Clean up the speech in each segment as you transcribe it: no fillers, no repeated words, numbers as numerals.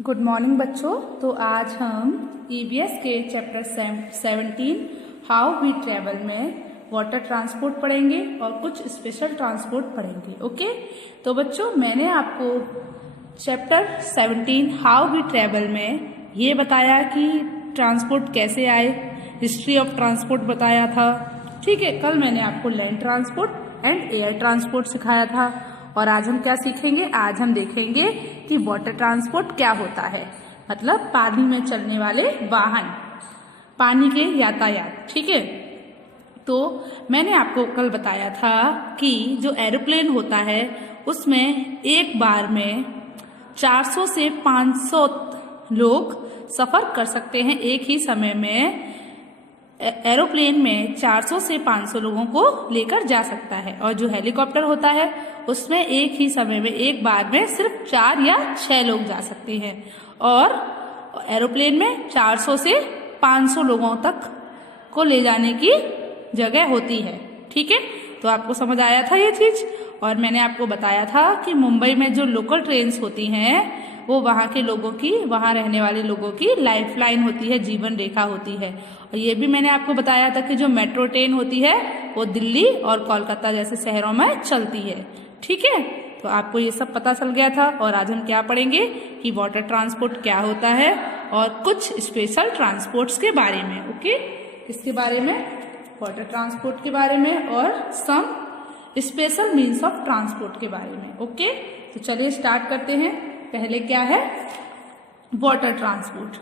Good morning बच्चों। तो आज हम ईवीएस के चैप्टर 17 हाउ वी ट्रेवल में वाटर ट्रांसपोर्ट पढ़ेंगे और कुछ स्पेशल ट्रांसपोर्ट पढ़ेंगे। ओके, तो बच्चों मैंने आपको चैप्टर 17 हाउ वी ट्रेवल में ये बताया कि ट्रांसपोर्ट कैसे आए, हिस्ट्री ऑफ ट्रांसपोर्ट बताया था। ठीक है, कल मैंने आपको land transport and air transport सिखाया था। और आज हम क्या सीखेंगे? आज हम देखेंगे कि वाटर ट्रांसपोर्ट क्या होता है, मतलब पानी में चलने वाले वाहन, पानी के यातायात। ठीक है, तो मैंने आपको कल बताया था कि जो एरोप्लेन होता है उसमें एक बार में 400 से 500 लोग सफर कर सकते हैं एक ही समय में। एरोप्लेन में 400 से 500 लोगों को लेकर जा सकता है। और जो हेलीकॉप्टर होता है उसमें एक ही समय में एक बार में सिर्फ 4 या 6 लोग जा सकते हैं। और एरोप्लेन में 400 से 500 लोगों तक को ले जाने की जगह होती है। ठीक है, तो आपको समझ आया था ये चीज। और मैंने आपको बताया था कि मुंबई में जो लोकल ट्रेन्स होती हैं वो वहाँ के लोगों की, वहाँ रहने वाले लोगों की लाइफ लाइन होती है, जीवन रेखा होती है। और ये भी मैंने आपको बताया था कि जो मेट्रो ट्रेन होती है वो दिल्ली और कोलकाता जैसे शहरों में चलती है। ठीक है, तो आपको ये सब पता चल गया था। और आज हम क्या पढ़ेंगे कि वाटर ट्रांसपोर्ट क्या होता है और कुछ स्पेशल ट्रांसपोर्ट्स के बारे में। ओके, इसके बारे में, वाटर ट्रांसपोर्ट के बारे में और some special means of transport के बारे में। ओके, तो चलिए स्टार्ट करते हैं। पहले क्या है? Water transport.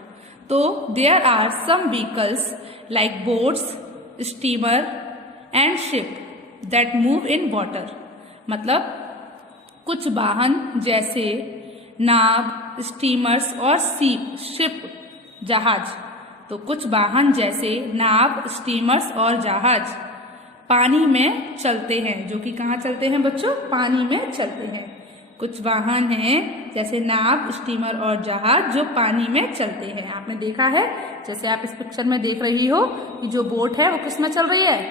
तो there are some vehicles like boats, steamer and ship that move in water. मतलब कुछ वाहन जैसे नाव, स्टीमर्स और शिप, जहाज। तो कुछ वाहन जैसे नाव, स्टीमर्स और जहाज पानी में चलते हैं। जो कि कहाँ चलते हैं बच्चों? पानी में चलते हैं। कुछ वाहन हैं जैसे नाव, स्टीमर और जहाज जो पानी में चलते हैं। आपने देखा है, जैसे आप इस पिक्चर में देख रही हो कि जो बोट है वो किस में चल रही है?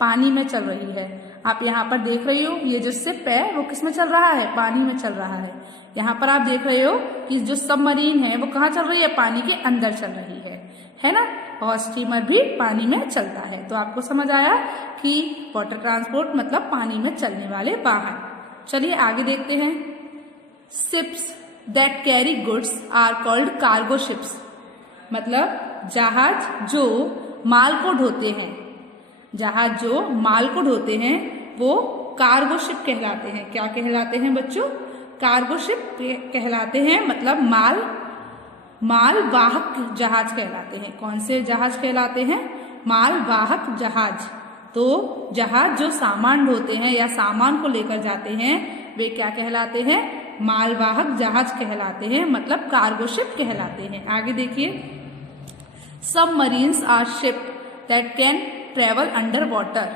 पानी में चल रही है। आप यहाँ पर देख रही हो ये जो शिप है वो किस में चल रहा है? पानी में चल रहा है। यहाँ पर आप देख रहे हो कि जो सबमरीन है वो कहाँ चल रही है? पानी के अंदर चल रही है ना। और स्टीमर भी पानी में चलता है। तो आपको समझ आया कि वाटर ट्रांसपोर्ट मतलब पानी में चलने वाले वाहन। चलिए आगे देखते हैं। Ships that carry goods are called cargo ships. मतलब जहाज जो माल को ढोते हैं, जहाज जो माल को ढोते हैं वो कार्गो शिप कहलाते हैं। क्या कहलाते हैं बच्चों? कार्गो शिप कहलाते हैं। मतलब माल वाहक जहाज कहलाते हैं। कौन से जहाज कहलाते हैं? माल वाहक जहाज। तो जहाज जो सामान ढोते हैं या सामान को लेकर जाते हैं वे क्या कहलाते हैं? मालवाहक जहाज कहलाते हैं, मतलब कार्गो शिप कहलाते हैं। आगे देखिए। Submarines are ship that can travel under water.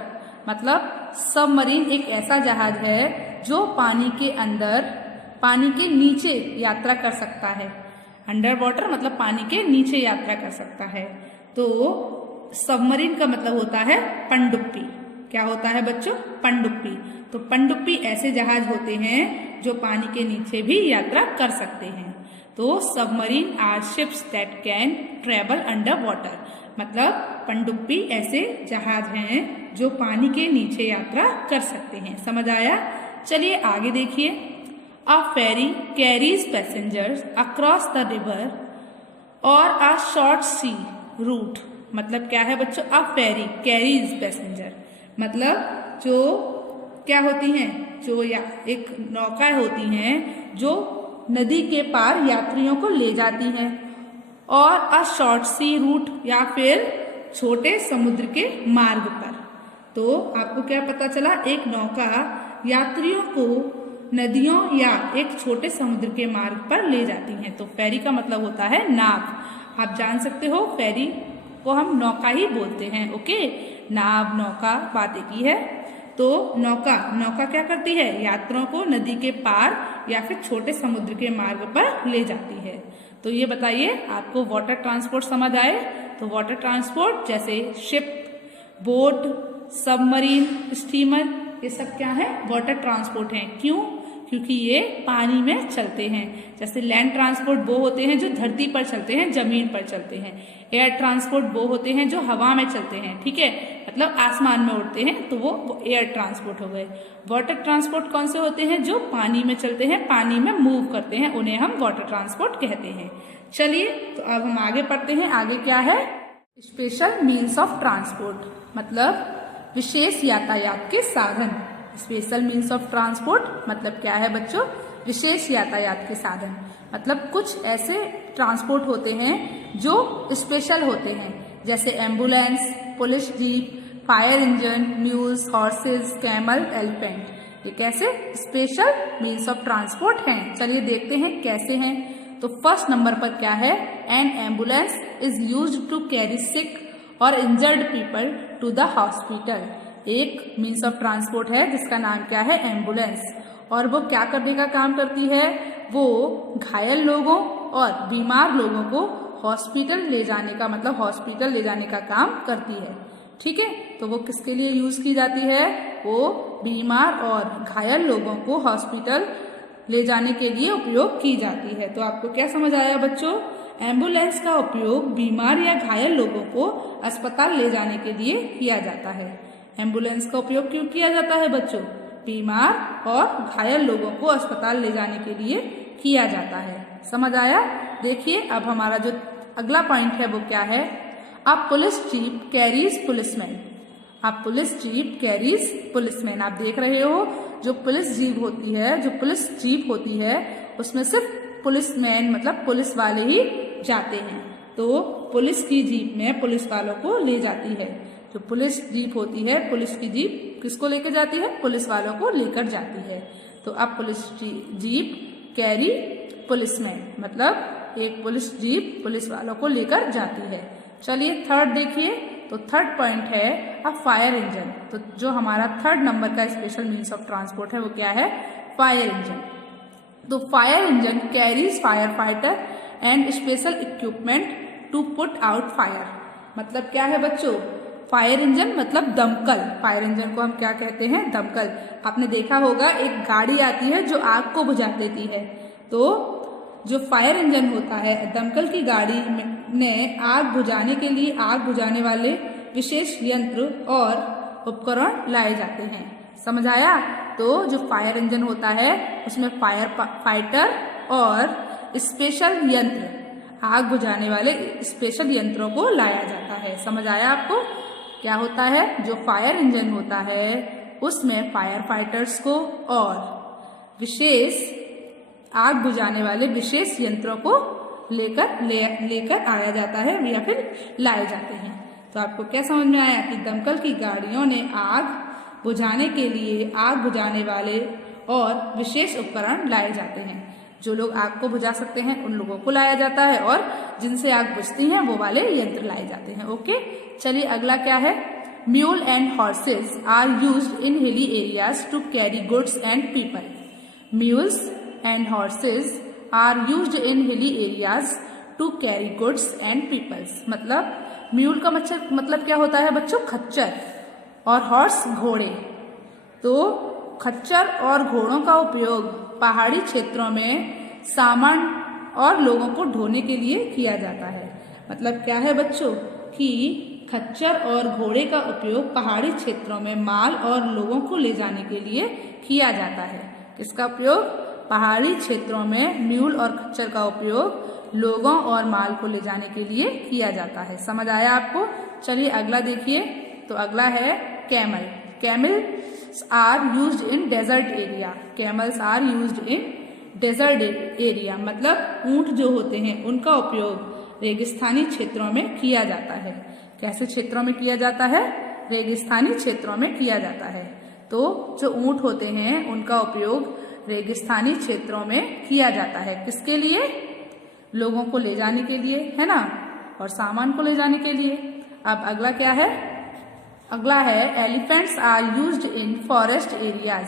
मतलब सबमरीन एक ऐसा जहाज है जो पानी के अंदर, पानी के नीचे यात्रा कर सकता है। अंडर वाटर मतलब पानी के नीचे यात्रा कर सकता है। तो सबमरीन का मतलब होता है पनडुब्बी। क्या होता है बच्चों? पनडुब्बी। तो पनडुब्बी ऐसे जहाज होते हैं जो पानी के नीचे भी यात्रा कर सकते हैं। तो submarine are ships that can travel under water. मतलब पनडुब्बी ऐसे जहाज हैं जो पानी के नीचे यात्रा कर सकते हैं। समझ आया? चलिए आगे देखिए। A ferry carries passengers across the river और अ शॉर्ट सी रूट। मतलब क्या है बच्चों? अ फेरी कैरीज पैसेंजर, मतलब जो क्या होती हैं? जो या एक नौका होती हैं जो नदी के पार यात्रियों को ले जाती हैं। और अ शॉर्ट सी रूट, या फिर छोटे समुद्र के मार्ग पर। तो आपको क्या पता चला? एक नौका यात्रियों को नदियों या एक छोटे समुद्र के मार्ग पर ले जाती हैं। तो फेरी का मतलब होता है नाव। आप जान सकते हो फेरी को हम नौका ही बोलते हैं। ओके, नाव, नौका बात एक ही है। तो नौका क्या करती है? यात्रियों को नदी के पार या फिर छोटे समुद्र के मार्ग पर ले जाती है। तो ये बताइए, आपको वाटर ट्रांसपोर्ट समझ आए? तो वाटर ट्रांसपोर्ट जैसे शिप, बोट, सबमरीन, स्टीमर, ये सब क्या है? वाटर ट्रांसपोर्ट है। क्यों? क्योंकि ये पानी में चलते हैं। जैसे लैंड ट्रांसपोर्ट वो होते हैं जो धरती पर चलते हैं, जमीन पर चलते हैं। एयर ट्रांसपोर्ट वो होते हैं जो हवा में चलते हैं, ठीक है, मतलब आसमान में उड़ते हैं, तो वो एयर ट्रांसपोर्ट हो गए। वाटर ट्रांसपोर्ट कौन से होते हैं? जो पानी में चलते हैं, पानी में मूव करते हैं, उन्हें हम वाटर ट्रांसपोर्ट कहते हैं। चलिए तो अब हम आगे पढ़ते हैं। आगे क्या है? स्पेशल मीन्स ऑफ ट्रांसपोर्ट, मतलब विशेष यातायात के साधन। स्पेशल मीन्स ऑफ ट्रांसपोर्ट मतलब क्या है बच्चों? विशेष यातायात के साधन। मतलब कुछ ऐसे ट्रांसपोर्ट होते हैं जो स्पेशल होते हैं, जैसे ambulance, police jeep, fire engine, mules, horses, camel, elephant. ये कैसे स्पेशल मीन्स ऑफ ट्रांसपोर्ट हैं? चलिए देखते हैं कैसे हैं। तो फर्स्ट नंबर पर क्या है? An ambulance is used to carry sick और injured people to the hospital. एक मीन्स ऑफ ट्रांसपोर्ट है जिसका नाम क्या है? एम्बुलेंस। और वो क्या करने का काम करती है? वो घायल लोगों और बीमार लोगों को हॉस्पिटल ले जाने का, मतलब हॉस्पिटल ले जाने का काम करती है, ठीक है। तो वो किसके लिए यूज की जाती है? वो बीमार और घायल लोगों को हॉस्पिटल ले जाने के लिए उपयोग की जाती है। तो आपको क्या समझ आया बच्चों? एम्बुलेंस का उपयोग बीमार या घायल लोगों को अस्पताल ले जाने के लिए किया जाता है। एम्बुलेंस का उपयोग क्यों किया जाता है बच्चों? बीमार और घायल लोगों को अस्पताल ले जाने के लिए किया जाता है। समझ आया? देखिए अब हमारा जो अगला पॉइंट है वो क्या है? अ पुलिस जीप कैरीज पुलिसमैन। अ पुलिस जीप कैरीज पुलिसमैन। आप देख रहे हो जो पुलिस जीप होती है, जो पुलिस जीप होती है उसमें सिर्फ पुलिसमैन मतलब पुलिस वाले ही जाते हैं। तो पुलिस की जीप में पुलिस वालों को ले जाती है। जो पुलिस जीप होती है, पुलिस की जीप किसको लेकर जाती है? पुलिस वालों को लेकर जाती है। तो अब पुलिस जीप कैरी पुलिसमैन, मतलब एक पुलिस जीप पुलिस वालों को लेकर जाती है। चलिए थर्ड देखिए। तो थर्ड पॉइंट है अ फायर इंजन। तो जो हमारा थर्ड नंबर का स्पेशल मीन्स ऑफ ट्रांसपोर्ट है वो क्या है? Fire engine. तो fire engine carries fire fighter and special equipment to put out fire. मतलब क्या है बच्चों? फायर इंजन मतलब दमकल। फायर इंजन को हम क्या कहते हैं? दमकल। आपने देखा होगा एक गाड़ी आती है जो आग को बुझा देती है। तो जो फायर इंजन होता है, दमकल की गाड़ी ने आग बुझाने के लिए आग बुझाने वाले विशेष यंत्र और उपकरण लाए जाते हैं। समझ आया? तो जो फायर इंजन होता है उसमें फायर फाइटर और स्पेशल यंत्र, आग बुझाने वाले स्पेशल यंत्रों को लाया जाता है। समझ आया आपको? क्या होता है? जो फायर इंजन होता है उसमें फायर फाइटर्स को और विशेष आग बुझाने वाले विशेष यंत्रों को लेकर आया जाता है या फिर लाए जाते हैं। तो आपको क्या समझ में आया कि दमकल की गाड़ियों ने आग बुझाने के लिए आग बुझाने वाले और विशेष उपकरण लाए जाते हैं। जो लोग आग को बुझा सकते हैं उन लोगों को लाया जाता है और जिनसे आग बुझती है वो वाले यंत्र लाए जाते हैं। ओके, चलिए अगला क्या है? Mule and horses are used in hilly areas to carry goods and people. Mules and horses are used in hilly areas to carry goods and peoples. मतलब म्यूल का मतलब क्या होता है बच्चों? खच्चर, और हॉर्स घोड़े। तो खच्चर और घोड़ों का उपयोग पहाड़ी क्षेत्रों में सामान और लोगों को ढोने के लिए किया जाता है। मतलब क्या है बच्चों कि खच्चर और घोड़े का उपयोग पहाड़ी क्षेत्रों में माल और लोगों को ले जाने के लिए किया जाता है। किसका उपयोग? पहाड़ी क्षेत्रों में म्यूल और खच्चर का उपयोग लोगों और माल को ले जाने के लिए किया जाता है। समझ आया आपको? चलिए अगला देखिए। तो अगला है camel. Camels are used in desert area. Camels are used in desert area, मतलब ऊंट जो होते हैं उनका उपयोग रेगिस्तानी क्षेत्रों में किया जाता है। कैसे क्षेत्रों में किया जाता है? रेगिस्तानी क्षेत्रों में किया जाता है। तो जो ऊंट होते हैं उनका उपयोग रेगिस्तानी क्षेत्रों में किया जाता है। किसके लिए? लोगों को ले जाने के लिए, है ना, और सामान को ले जाने के लिए। अब अगला क्या है? अगला है elephants are used in forest areas.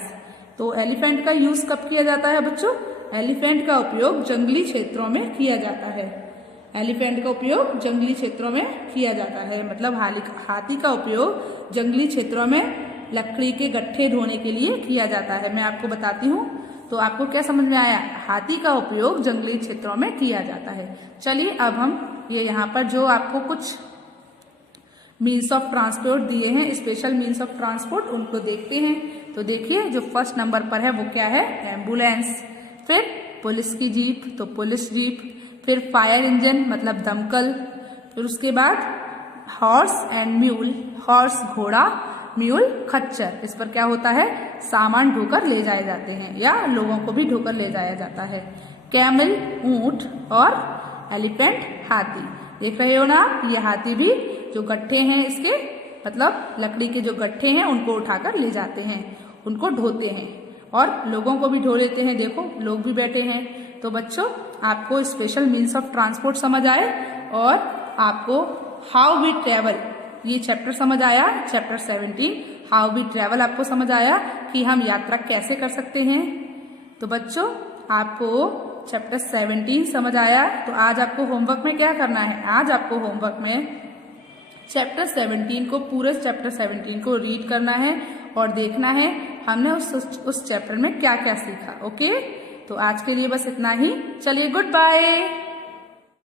तो एलिफेंट का यूज कब किया जाता है बच्चों? एलिफेंट का उपयोग जंगली क्षेत्रों में किया जाता है। एलिफेंट का उपयोग जंगली क्षेत्रों में किया जाता है। मतलब हाथी का उपयोग जंगली क्षेत्रों में लकड़ी के गट्ठे ढोने के लिए किया जाता है। मैं आपको बताती हूँ। तो आपको क्या समझ में आया? हाथी का उपयोग जंगली क्षेत्रों में किया जाता है। चलिए अब हम ये यहाँ पर जो आपको कुछ मीन्स ऑफ ट्रांसपोर्ट दिए हैं, स्पेशल मीन्स ऑफ ट्रांसपोर्ट, उनको देखते हैं। तो देखिए जो फर्स्ट नंबर पर है वो क्या है? एम्बुलेंस। फिर पुलिस की जीप, तो पुलिस जीप। फिर फायर इंजन मतलब दमकल। फिर उसके बाद हॉर्स एंड म्यूल, हॉर्स घोड़ा, म्यूल खच्चर। इस पर क्या होता है? सामान ढोकर ले जाए जाते हैं या लोगों को भी ढोकर ले जाया जाता है। कैमल ऊंट और एलिफेंट हाथी। देख रहे हो ना, ये हाथी भी जो गट्ठे हैं इसके मतलब लकड़ी के जो गट्ठे हैं उनको उठाकर ले जाते हैं, उनको ढोते हैं और लोगों को भी ढो लेते हैं। देखो लोग भी बैठे हैं। तो बच्चों आपको स्पेशल मीन्स ऑफ ट्रांसपोर्ट समझ आए और आपको हाउ वी ट्रेवल ये चैप्टर समझ आया। चैप्टर 17 हाउ वी ट्रेवल आपको समझ आया कि हम यात्रा कैसे कर सकते हैं। तो बच्चों आपको चैप्टर 17 समझ आया। तो आज आपको होमवर्क में क्या करना है? आज आपको होमवर्क में चैप्टर 17 को, पूरे चैप्टर 17 को रीड करना है और देखना है हमने उस चैप्टर में क्या क्या सीखा। ओके, तो आज के लिए बस इतना ही। चलिए गुड बाय।